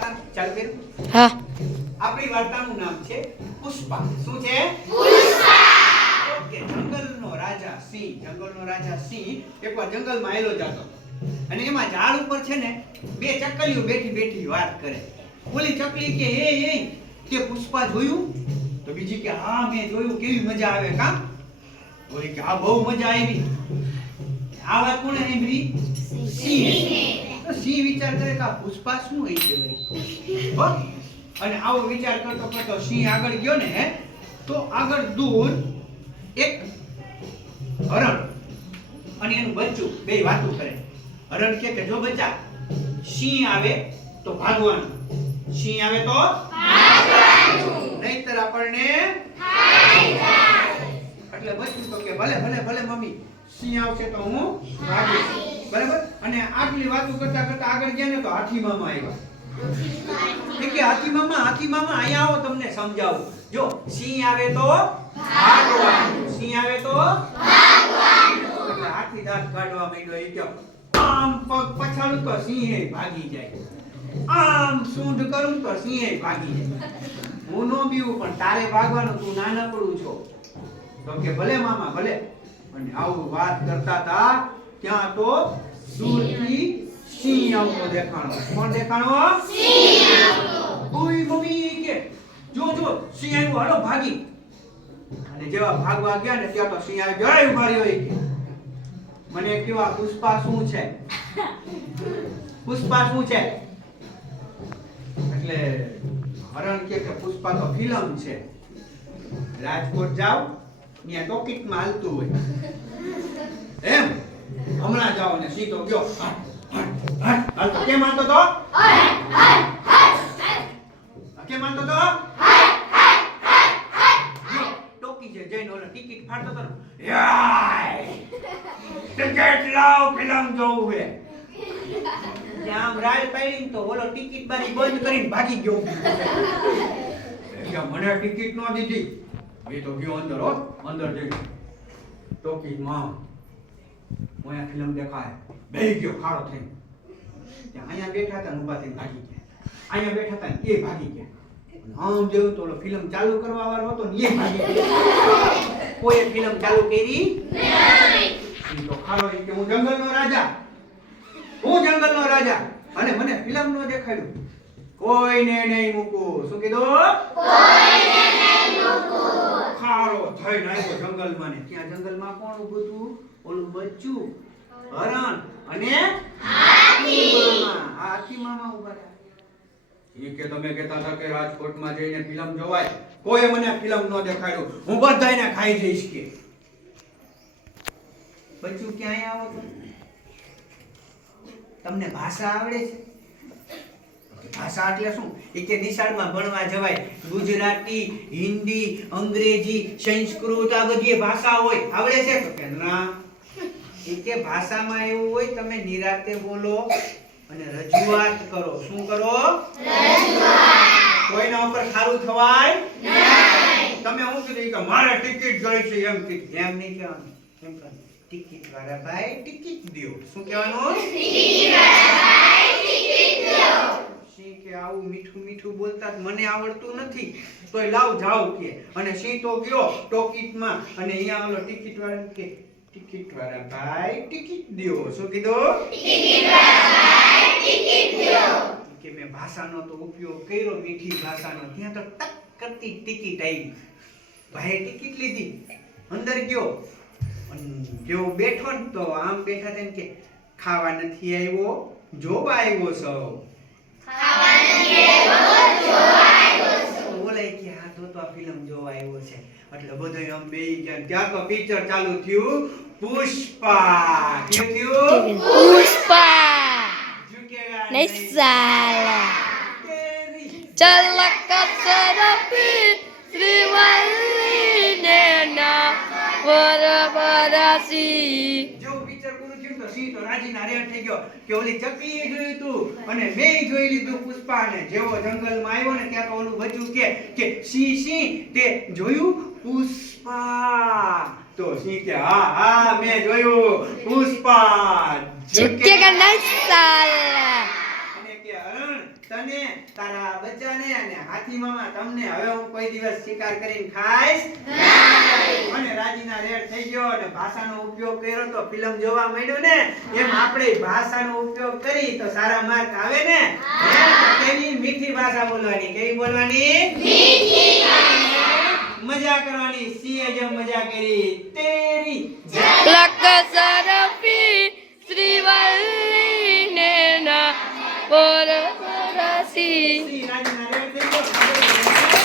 વાર્તા ચાલુ કર્યું? હા. આપણી વાર્તાનું નામ છે પુષ્પા. શું છે? પુષ્પા. ઓકે. જંગલનો રાજા સિંહ એકવાર જંગલમાં આવેલો જતો અને એમાં ઝાડ ઉપર છે ને બે ચકલીઓ બેઠી બેઠી વાત કરે. ઓલી ચકલી કે એ તે પુષ્પા જોયું? તો બીજી કે હા મેં જોયું. કેવી મજા આવે કાં? ઓલી કે હા બહુ મજા આવી. આ વાત કોણે સાંભળી? સિંહે. તો સિંહ વિચાર કરે કે આ પુષ્પા શું હોય છે ભાઈ? હો? અને આવો વિચાર કરતો કરતો સિંહ આગળ ગયો ને તો આગળ દૂર એક હરણ અને એનું બચ્ચું બે વાતો કરે. હરણ કે જો બચ્ચા સિંહ આવે તો ભાગવાનું. સિંહ આવે તો ભાગવાનું. નહીંતર આપણને ખાઈ જાય. એટલે બચ્ચું તો કે ભલે ભલે ભલે મમ્મી સિંહ આવશે તો હું ભાગીશ. બરાબર? અને આટલી વાતો કરતા કરતા આગળ ગયા ને તો હાથી મામા આવ્યા. કે હાથી મામા અહીંયા આવો તમને સમજાવું. જો સિંહ આવે તો ભાગવાનું. સિંહ આવે તો ભાગવાનું. એટલે હાથી દાંત કાઢવા માંડ્યો. એ કે આમ પગ પછાડું તો સિંહે ભાગી જાય. આમ સૂંઢ કરું તો સિંહે ભાગી જાય. હું નો બીવું પણ તારે ભાગવાનું. તું નાનકડું છો. તો કે ભલે મામા ભલે. અને આવું વાત કરતા હતા ત્યાં તો દૂરથી સિંહ આવતો દેખાણો. કોણ દેખાણો? સિંહ આવતો. ઓય મમ્મી કે જો સિંહ આવ્યો હાલો ભાગી. અને જેવા ભાગવા ગયા ને ત્યાં તો સિંહ આવી ગયો. ઉભા રહ્યો કે મને કયો આ પુષ્પા શું છે? પુષ્પા શું છે? એટલે હરણ કે પુષ્પા તો ફિલ્મ છે. રાજકોટ જાવ ત્યાં ટોકીટમાં હાલતું હોય એમ હમણાં જાઓ ને સીધો ગયો હાલ તો કેમ હાલતો તો? કેમ હાલતો તો? ટોકી છે જઈને ઓલો ટિકિટ ફાડતો તો ટિકિટ લાવ ફિલ્મ જોવું હે. આમ રાય પાડી તો ઓલો ટિકિટ બારી બંધ કરીને ભાગી ગયો. મને ટિકિટ નો દીધી. એ તો ગયો અંદર જઈ ટોકીમાં મોયા ફિલ્મ દેખાય. બેહી ગયો ખાડો થઈને. ત્યાં અહીંયા બેઠા હતા ઊભા થઈને ભાગી ગયા. અહીંયા બેઠા હતા ને એ ભાગી ગયા. આમ જેવું તો ફિલ્મ ચાલુ કરવા વાળો હતો ને એ ભાગી ગયો. કોઈ ફિલ્મ ચાલુ કરી નહીં. તો ખાડો કે હું જંગલનો રાજા અને મને ફિલ્મ નો દેખાડ્યું. કોઈને નહીં મૂકું. શું કીધું? કોઈને નહીં મૂકું. ખાડો થઈને આવ્યો જંગલમાં ને ત્યાં જંગલમાં કોણ ઊભું હતું? ઓલું બચ્ચું હરણ અને હાથી મામા ઉભા રહ્યા. ઈ કે તમે કહેતા હતા કે રાજકોટમાં જઈને ફિલ્મ જોવાય. કોઈ મને ફિલ્મ ન દેખાડ્યું. હું બધાયને ખાઈ જઈશ કે. બચ્ચું ક્યાં આવો છો? તમને ભાષા આવડે છે? ભાષા એટલે શું? એ કે નિશાળમાં ભણવા જવાય. ગુજરાતી, હિન્દી, અંગ્રેજી, સંસ્કૃત આ બધી ભાષા હોય. આવડે છે? તો કે ના. એ કે ભાષામાં એવું હોય તમે નિરાતે બોલો અને રજૂઆત કરો. શું કરો? રજૂઆત. કોઈના ઉપર ખારું થવાય નહીં. તમે શું કીધું કે મારે ટિકિટ જોઈ છે એમ કીધું. એમ નહીં કહેવાનું. એમ કહો ટિકિટ વાળા ભાઈ ટિકિટ દ્યો. શું કહેવાનું? ટિકિટ વાળા ભાઈ ટિકિટ દ્યો. સિંહ કે આવું મીઠું મીઠું બોલતા મને આવડતું નથી. તોય લાવ જાવ કે. અને સિંહ તો ગયો ટોકીટમાં અને અહીંયા ઓલો ટિકિટ વાળા કે ટિકિટ વાળા ભાઈ ટિકિટ દ્યો. શું કીધું? ટિકિટ વાળા ભાઈ ટિકિટ દ્યો. કે મેં ભાષાનો તો ઉપયોગ કર્યો મીઠી ભાષાનો. ત્યાં તો ટક કરતી ટિકિટ આવી. ભાઈ ટિકિટ લીધી અંદર ગયો. જેવો બેઠો ને તો આમ બેઠા થઈને કે ખાવા નથી આવ્યો જોવા આવ્યો છો. ખાવા નથી આવ્યો જોવા આવ્યો છો. બોલે કે હા તો આ ફિલ્મ જોવા આવ્યો છે. એટલે બધા આમ બેહી ગયા. ત્યાં તો પિક્ચર ચાલુ થયું પુષ્પા. કેમ થયું? પુષ્પા. નહીં સાલા. ચલક સરપી શ્રીવલ્લી ને ના વરવરસી. જો પિક્ચર પૂરું થયું તો સિંહ તો રાજીના રેડ થઈ ગયો કે ઓલી ચકલીએ જોયું તું અને મેં જોઈ લીધું પુષ્પાને. જેવો જંગલમાં આવ્યો ને ત્યાં તો ઓલું બચ્ચું કે સિંહ તે જોયું પુષ્પા? તો સિંહ કે હા મેં જોયું પુષ્પા. ઝુકેગા નહીં સાલા. અને કે હરણ તને તારા બચ્ચાને અને હાથી મામા તમને હવે હું કોઈ દિવસ શિકાર કરીને ખાઈશ નહીં. અને રાજીના રેડ થઈ ગયો અને ભાષાનો ઉપયોગ કર્યો તો ફિલ્મ જોવા માંડ્યું ને એમ આપણે ભાષાનો ઉપયોગ કરી તો સારા માર્ક આવે ને. કેવી મીઠી ભાષા બોલવાની, કેવી બોલવાની? મજા કરવાની. સીએ જેમ મજા કરી તેરી લક સરપી શ્રીવલ્લી નેના પોર રસી રાજીના રેડ થઈ ગયો.